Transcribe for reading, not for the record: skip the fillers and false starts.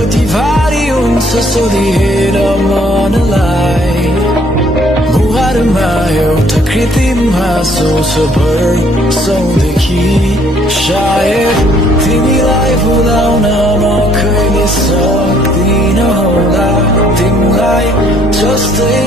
कति भारी हुन्छ सोधिएर मनलाई मुहारमा एउटा कृत्रिम हाँसो छ वर्षौंदेखि सायद तिमीलाई भुलाउन म कहिले सक्दिन होला तिमीलाई जस्तै